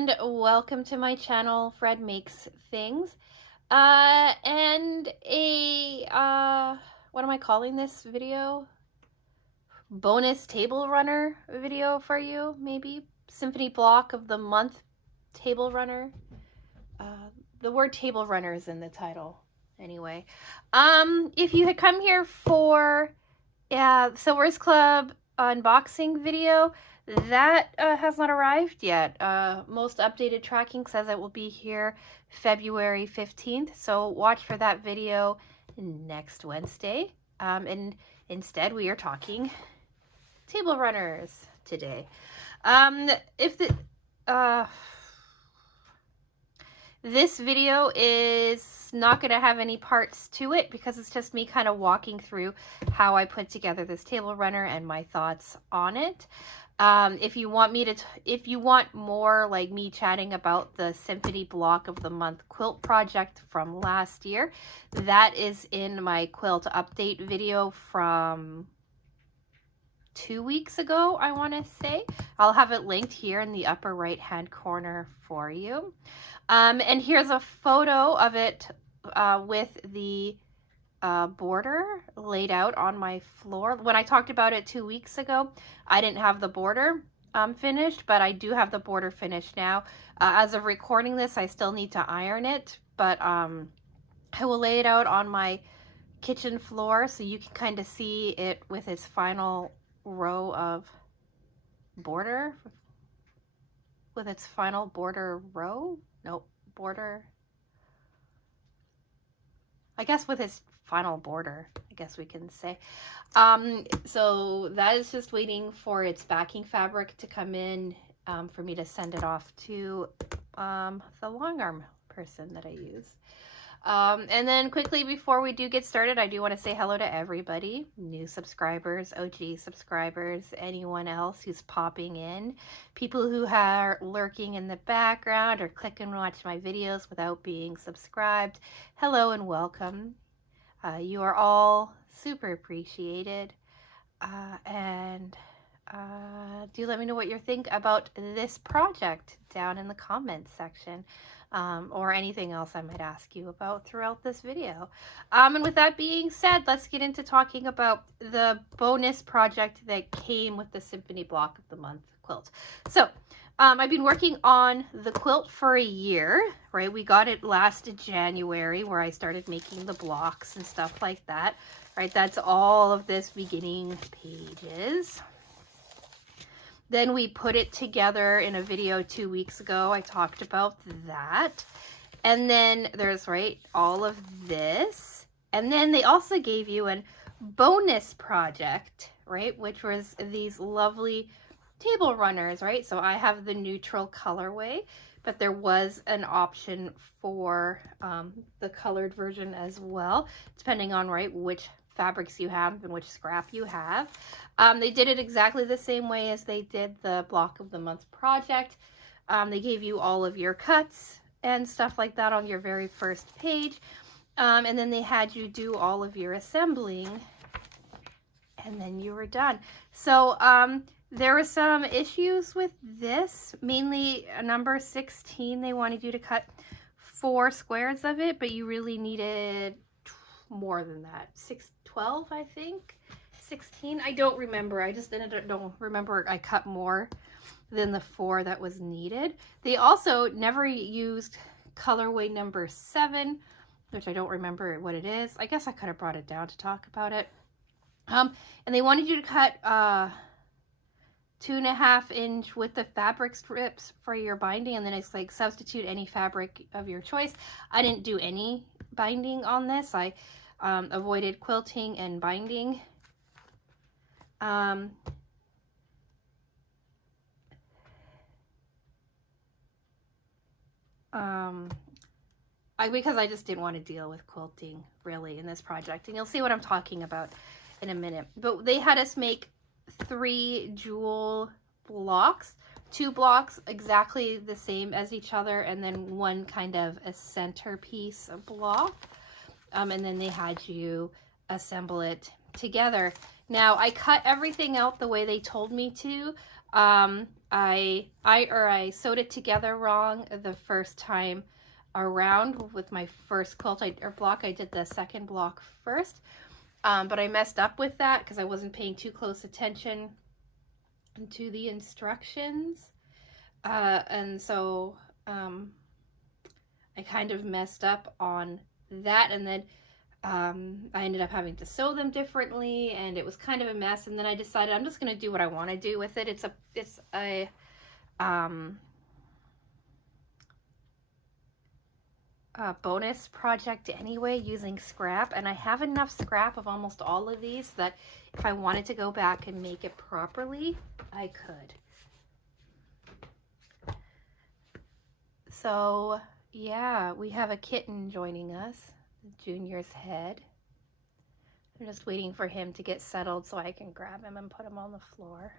and welcome to my channel, Fred Makes Things. What am I calling this video? Bonus table runner video for you, maybe? Symphony block of the month table runner. The word table runner is in the title. Anyway, if you had come here for Silver's Club unboxing video, that has not arrived yet. Most updated tracking says it will be here February 15th, so watch for that video next Wednesday. And instead we are talking table runners today. This video is not going to have any parts to it because it's just me kind of walking through how I put together this table runner and my thoughts on it. If you want more like me chatting about the Symphony block of the month quilt project from last year, that is in my quilt update video from 2 weeks ago, I want to say. I'll have it linked here in the upper right hand corner for you. And here's a photo of it with the border laid out on my floor. When I talked about it 2 weeks ago, I didn't have the border finished, but I do have the border finished now. As of recording this, I still need to iron it, but I will lay it out on my kitchen floor so you can kind of see it with its final row of border, with its final border row. Nope, border. I guess with its final border, I guess we can say. So that is just waiting for its backing fabric to come in for me to send it off to the long arm person that I use. And then quickly before we do get started, I do want to say hello to everybody, new subscribers, OG subscribers, anyone else who's popping in, people who are lurking in the background or click and watch my videos without being subscribed. Hello and welcome. You are all super appreciated. And do let me know what you think about this project down in the comments section. Or anything else I might ask you about throughout this video. And with that being said, let's get into talking about the bonus project that came with the Symphony block of the month quilt. So I've been working on the quilt for a year, right? We got it last January where I started making the blocks and stuff like that, right? That's all of this beginning pages. Then we put it together in a video 2 weeks ago. I talked about that. And then there's, right, all of this. And then they also gave you a bonus project, right, which was these lovely table runners, right? So I have the neutral colorway, but there was an option for the colored version as well, depending on, right, which fabrics you have and which scrap you have. They did it exactly the same way as they did the block of the month project. They gave you all of your cuts and stuff like that on your very first page. And then they had you do all of your assembling and then you were done. So there were some issues with this, mainly number 16. They wanted you to cut 4 squares of it, but you really needed more than that. 12, I think. 16, I don't remember. I just don't remember I cut more than the 4 that was needed. They also never used colorway number 7, which I don't remember what it is. I guess I could have brought it down to talk about it. And they wanted you to cut 2.5 inch width of fabric strips for your binding, and then it's like substitute any fabric of your choice. I didn't do any binding on this. I avoided quilting and binding. Because I just didn't want to deal with quilting really in this project, and you'll see what I'm talking about in a minute. But they had us make 3 jewel blocks, 2 blocks exactly the same as each other, and then 1 kind of a centerpiece block. And then they had you assemble it together. Now, I cut everything out the way they told me to. I sewed it together wrong the first time around with my first quilt or block. I did the second block first, but I messed up with that because I wasn't paying too close attention to the instructions, and so I kind of messed up on that, and then I ended up having to sew them differently, and it was kind of a mess. And then I decided I'm just going to do what I want to do with it. It's a bonus project anyway, using scrap, and I have enough scrap of almost all of these that if I wanted to go back and make it properly, I could. So yeah, we have a kitten joining us, Junior's head. I'm just waiting for him to get settled so I can grab him and put him on the floor.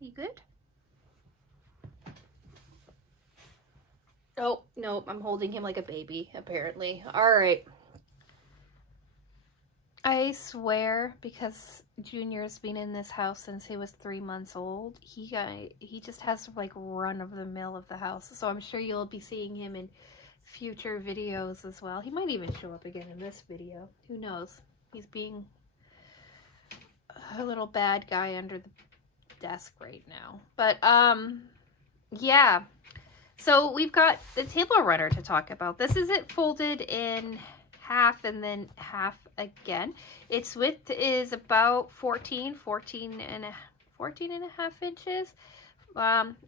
You good? Oh, no, I'm holding him like a baby, apparently. All right. I swear, because Junior's been in this house since he was 3 months old, he just has like run of the mill of the house. So I'm sure you'll be seeing him in future videos as well. He might even show up again in this video. Who knows? He's being a little bad guy under the desk right now. But yeah. So we've got the table runner to talk about. This is it folded in half and then half again. Its width is about 14 and a half inches,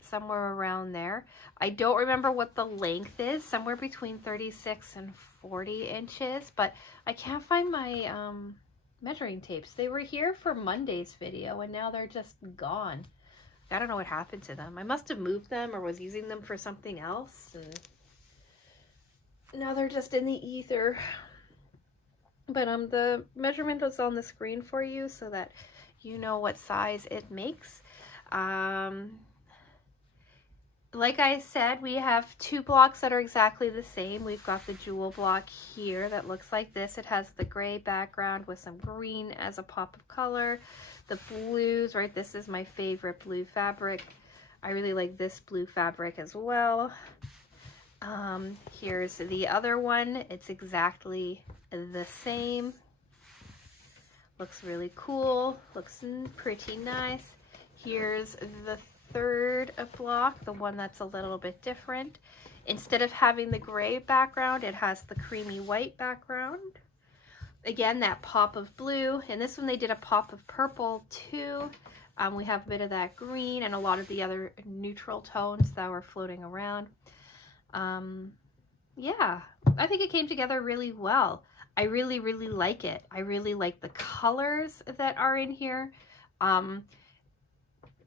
somewhere around there. I don't remember what the length is, somewhere between 36 and 40 inches, but I can't find my measuring tapes. They were here for Monday's video and now they're just gone. I don't know what happened to them. I must have moved them or was using them for something else, and now they're just in the ether. But the measurement is on the screen for you so that you know what size it makes. Like I said, we have 2 blocks that are exactly the same. We've got the jewel block here that looks like this. It has the gray background with some green as a pop of color. The blues, right? This is my favorite blue fabric. I really like this blue fabric as well. Here's the other one. It's exactly the same. Looks really cool. Looks pretty nice. Here's the third block, the one that's a little bit different. Instead of having the gray background, it has the creamy white background. Again, that pop of blue. And this one they did a pop of purple too. We have a bit of that green and a lot of the other neutral tones that were floating around. Yeah, I think it came together really well. I really, really like it. I really like the colors that are in here.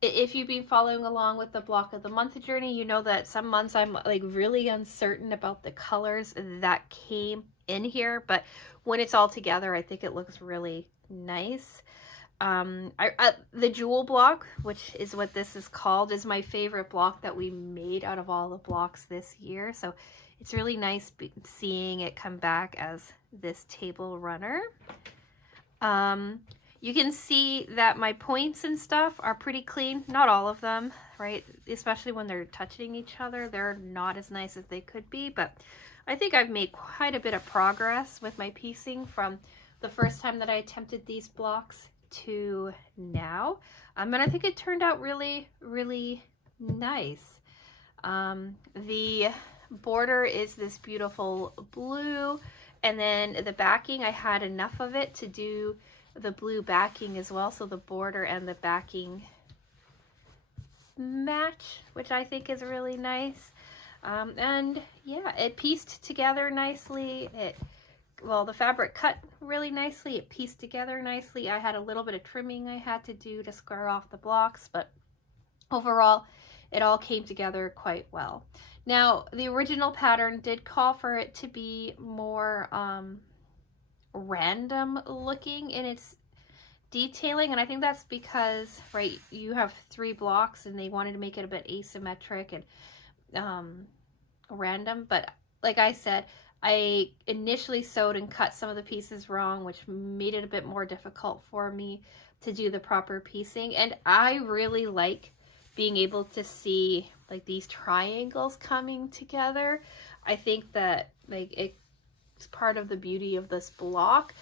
If you've been following along with the block of the month journey, you know that some months I'm like really uncertain about the colors that came in here, but when it's all together, I think it looks really nice. The jewel block, which is what this is called, is my favorite block that we made out of all the blocks this year. So it's really nice seeing it come back as this table runner. You can see that my points and stuff are pretty clean. Not all of them, right? Especially when they're touching each other. They're not as nice as they could be, but I think I've made quite a bit of progress with my piecing from the first time that I attempted these blocks to now. And I think it turned out really, really nice. The border is this beautiful blue, and then the backing, I had enough of it to do the blue backing as well, so the border and the backing match, which I think is really nice. And yeah, it pieced together nicely. Well, the fabric cut really nicely. It pieced together nicely. I had a little bit of trimming I had to do to square off the blocks, but overall it all came together quite well. Now, the original pattern did call for it to be more random looking in its detailing, and I think that's because, right, you have 3 blocks and they wanted to make it a bit asymmetric and random. But like I said, I initially sewed and cut some of the pieces wrong, which made it a bit more difficult for me to do the proper piecing. And I really like being able to see like these triangles coming together. I think that like it's part of the beauty of this block.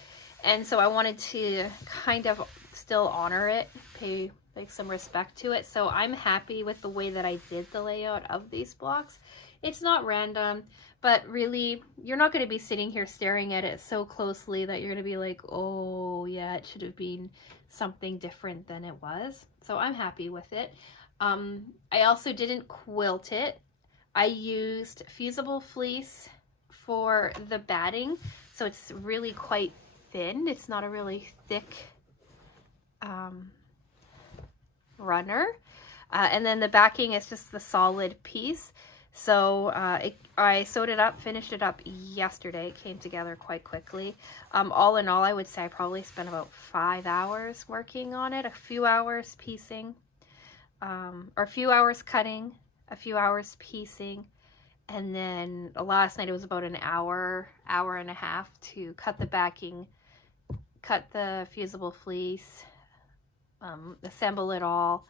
And so I wanted to kind of still honor it, pay like some respect to it. So I'm happy with the way that I did the layout of these blocks. It's not random, but really you're not going to be sitting here staring at it so closely that you're going to be like, oh yeah, it should have been something different than it was. So I'm happy with it. I also didn't quilt it. I used fusible fleece for the batting, so it's really quite thin. It's not a really thick runner. And then the backing is just the solid piece. So I sewed it up, finished it up yesterday. It came together quite quickly. All in all, I would say I probably spent about 5 hours working on it, a few hours piecing, or a few hours cutting, a few hours piecing, and then last night it was about an hour and a half to cut the backing, cut the fusible fleece, assemble it all,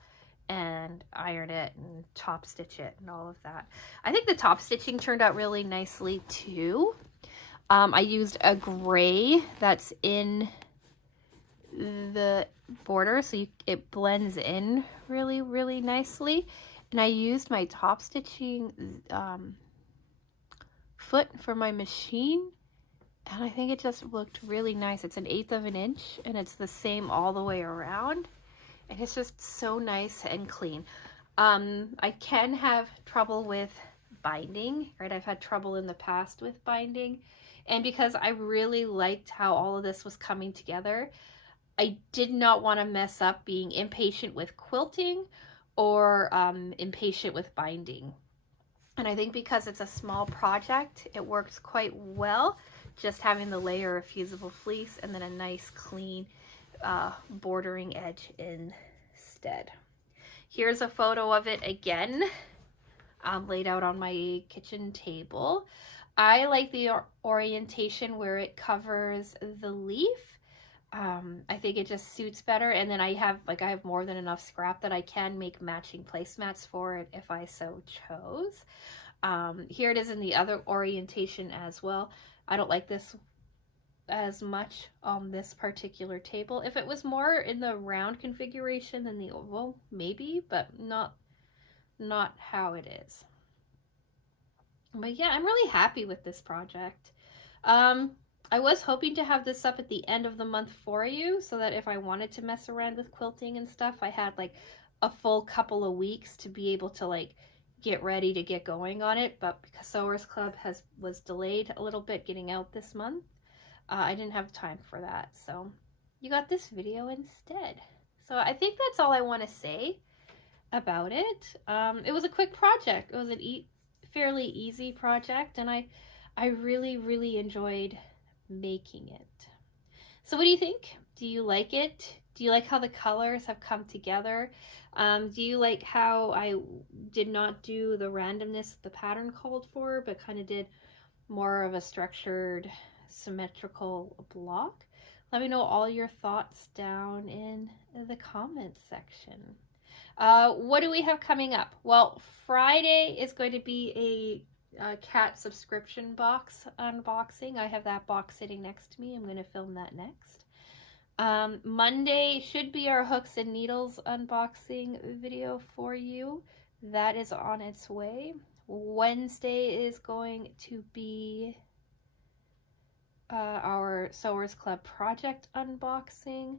and iron it and top stitch it and all of that. I think the top stitching turned out really nicely too. I used a gray that's in the border, so it blends in really, really nicely. And I used my top stitching foot for my machine, and I think it just looked really nice. It's 1/8 of an inch, and it's the same all the way around. And it's just so nice and clean. I can have trouble with binding, right? I've had trouble in the past with binding. And because I really liked how all of this was coming together, I did not want to mess up being impatient with quilting or impatient with binding. And I think because it's a small project, it works quite well, just having the layer of fusible fleece and then a nice clean bordering edge instead. Here's a photo of it again, laid out on my kitchen table. I like the orientation where it covers the leaf. I think it just suits better, and then I have more than enough scrap that I can make matching placemats for it if I so chose. Here it is in the other orientation as well. I don't like this as much on this particular table. If it was more in the round configuration than the oval, maybe, but not how it is. But yeah, I'm really happy with this project. I was hoping to have this up at the end of the month for you, so that if I wanted to mess around with quilting and stuff, I had like a full couple of weeks to be able to like get ready to get going on it. But because Sewers Club was delayed a little bit getting out this month, I didn't have time for that. So you got this video instead. So I think that's all I want to say about it. It was a quick project. It was a fairly easy project, and I really, really enjoyed making it. So what do you think? Do you like it? Do you like how the colors have come together? Do you like how I did not do the randomness the pattern called for, but kind of did more of a structured, symmetrical block? Let me know all your thoughts down in the comments section. What do we have coming up? Well, Friday is going to be a cat subscription box unboxing. I have that box sitting next to me. I'm going to film that next. Monday should be our hooks and needles unboxing video for you. That is on its way. Wednesday is going to be our Sewers Club project unboxing,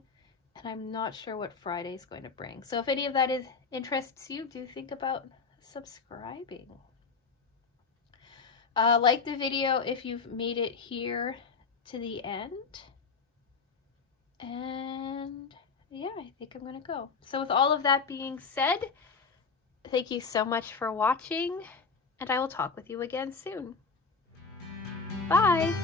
and I'm not sure what Friday is going to bring. So if any of that interests you, do think about subscribing. Like the video if you've made it here to the end. And yeah, I think I'm gonna go. So with all of that being said, thank you so much for watching, and I will talk with you again soon. Bye!